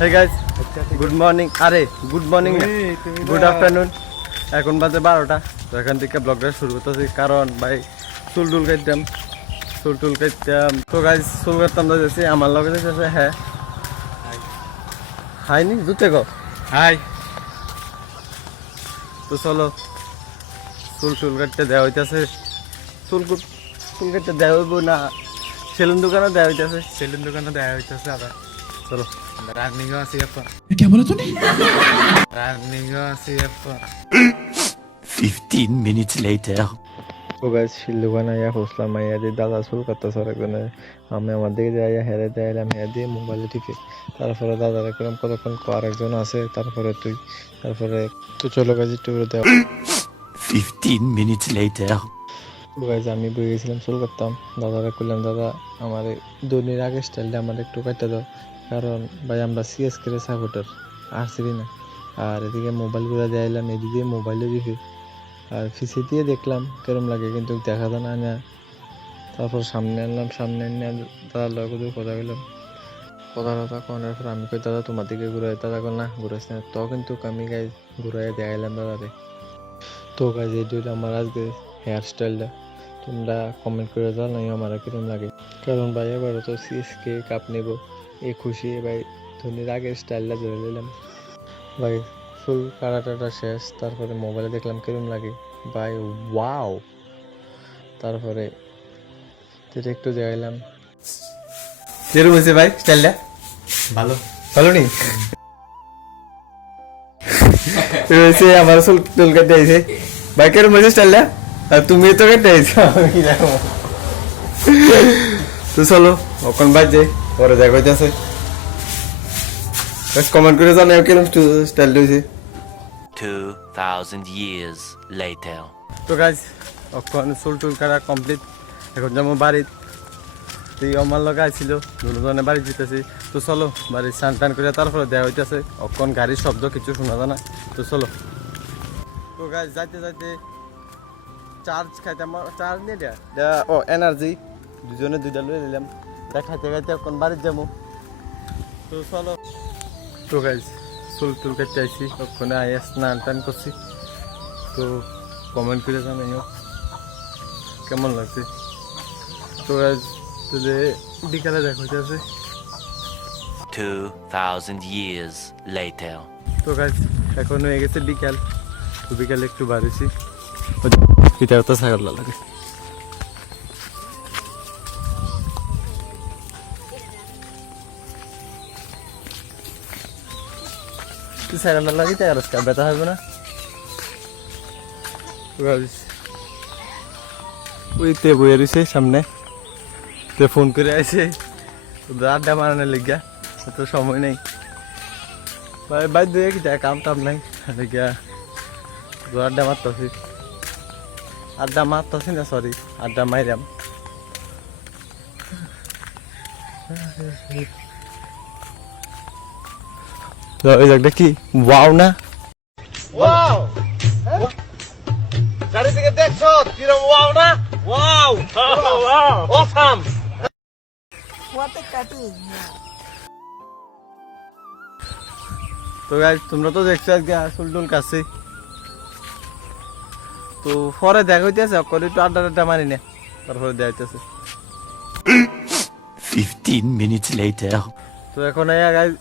হে guys, good morning. আরে good morning না, good afternoon. এখন বাজে 12টা। তো এখান থেকে ব্লগটা শুরু করতেছি, কারণ ভাই চুল টুল কাটতাম। তো গাইস চুল কাটতাম যাচ্ছি, আমার লগে যাচ্ছে। হ্যাঁ হাই নি জুতে গো হাই। তো চলো চুল কাটতে দেওয়া হইতেছে। চুল কাটতে দেওয়া হইব না সেলুন দোকানে দেওয়া হইতেছে। সেলুন দোকানে দেখা হইতেছে আবার। চলো রানিংও আছি এখন। क्या बोला तूने? রানিংও আছি এখন। 15 minutes later. ও গাইস শিল দোকানে আয়া বসলাম, আইয়া দিয়ে দাদা চুল কাটতেছে আরেকজনে। আমি আমার দিকে যাইয়া হেরে দেয়ালাম, হেরে দিয়ে মোবাইলে টিপে। তারপরে দাদার একরকম কতক্ষণ আরেকজন আছে, তারপরে তুই, তারপরে তো চলো গাইস একটু করে দেও। 15 minutes later. ও গাইস আমি বই গেছিলাম চুল কাটতাম, দাদারা করলাম দাদা আমার ধোনির আগে স্টাইলটা আমার একটু কাটতে দাও, কারণ ভাই আমরা সিএসকে এর সাপোর্টার, আরসিবি না। আর এদিকে মোবাইল করে দেয়ালাম, এদিকে মোবাইলে দিবে। আর ফিসে দিয়ে দেখলাম কেরম লাগে, কিন্তু দেখা যায় না। তারপর সামনে আনলাম, সামনে এনে দাদার লগে কথা বললাম। কথা করার পর আমি কই দাদা তোমার দিকে ঘুরাই, দাদা কল না ঘুরাইস না। তো কিন্তু আমি গাই ঘুরাই দেখাইলাম দাদারে। তো গাইজ এই দুইটা আমার আজকে হেয়ার স্টাইলটা তোমরা কমেন্ট করে জানাই আমার কিরম লাগে, কারণ ভাই এবারও তো সিএসকে কাপ নেব, এই খুশি ভাই ধোনির আগের স্টাইলটা ধরে নিলাম। ভাই ফুল কাটাটা শেষ, তারপরে মোবাইলে দেখলাম কিরম লাগে ভাই, ওয়াও। তারপরে যেটা একটু দেখাইলাম কিরম হয়েছে ভাই স্টাইলটা। ভালো। ভালো নি হয়েছে, আমার চুল কাটতে আইছে ভাই, কিরম হয়েছে স্টাইলটা। আর তুমি তো কেটে আইছো, আমি দেখো। তো চলো ওখান বাজে পরে দেখা হইতেছে। কমেন্ট করে জানাও কিরম স্টাইলটা হয়েছে। 2000 years later. তো গাইজ এখন চুল টুল কাটা কমপ্লিট, এখন যাবো বাড়িত। তুই আমার লগে আইছিল, দুজনে বাড়ি যেতেছি। তো চলো বাড়ি স্নান টান করে তারপরে দেওয়া হইতেছে। অখন গাড়ির শব্দ কিছু শোনা যায় না। তো চলো। তো গাইজ যাইতে যাইতে চার্জ খাইতে, চার্জ নিয়ে দেয়া ও এনার্জি দুজনে দুইটা লয়ে নিলাম। খাইতে খাইতে এখন বাড়ির যাবো। তো চলো। তো গাইজ চুল টুল কাটতে আইসি, ওখানে আইয়া স্নান টান করছি। তো কমেন্ট করে জানাইও কেমন লাগছে। তো গাইজ বিকালে দেখা হইতেছে। 2000 years later. তো গাইজ এখন হয়ে গেছে বিকাল। তো বিকালে একটু বাড়িছি, পিঠার তো ছাগল লাগে। তুই ছাগল লাগে তাই আর ব্যথা হবে না। ওই তে বইয়ে রয়েছে সামনে, তে ফোন করে আসে আড্ডা মারানোর লিগা। এত সময় নেই ভাই, বাদ দিয়ে কি যায়, কাম টাম নাই লিগা আড্ডা মারতেছি না, সরি আড্ডা মাইরাম। ওই জায়গাটা কি ওয়াও না, ওয়াও। গাড়ি থেকে দেখছো কিরম ওয়াও না? Wow wow awesome. তো গাইস তোমরা তো দেখছো আজকে চুল টুল কাছে। তো পরে দেখা হইতেছে, করে একটু আড্ডা মারি না, তারপরে দেখা হইতেছে। 15 minutes later. তো এখন গাইস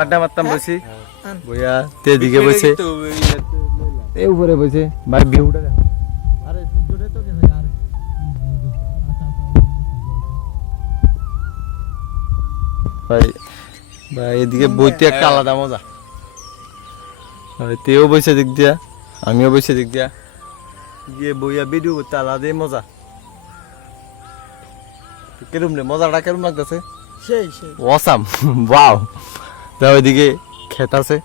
আড্ডা মারতাম বসি, বইয়া তেদিকে বসে এই উপরে বসে ভাই ভিউটা দেখো। আরে সূর্যটা তো গেছে আর ভাই ভাই এদিকে বইতে একটা আলাদা মজা। তেও বসে দিক দিয়া, আমিও বসে দিক দিয়া, গিয়ে বইয়া ভিডিও করতে আলাদাই মজা। কেরম রে মজাটা কেরম লাগতেছে, সেই অসাম ওয়াও। তা ওইদিকে ক্ষেত আছে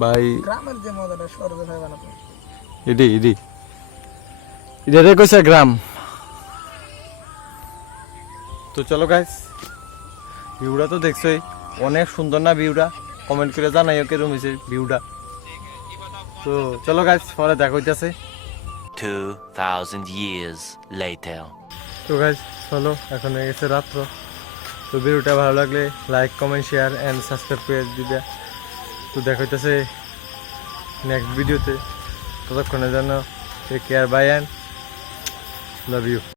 ভাই, গ্রামের যে মজাটা শহরে হয় বানাবো। এটারে কইছে গ্রাম। তো চলো গাইস, ভিউটা তো দেখছোই অনেক সুন্দর না ভিউটা, কমেন্ট করে জানাইও কেরম হয়েছে ভিউটা। তো চলো গাইস পরে দেখা হইতেছে। 2000 years later. তো গাইস চলো এখন হয়ে গেছে রাত্র। তো ভিডিওটা ভালো লাগলে like comment share and subscribe করে দিবে। তো দেখা হইতেছে নেক্সট ভিডিওতে, ততক্ষণের জন্য take care, bye and love you.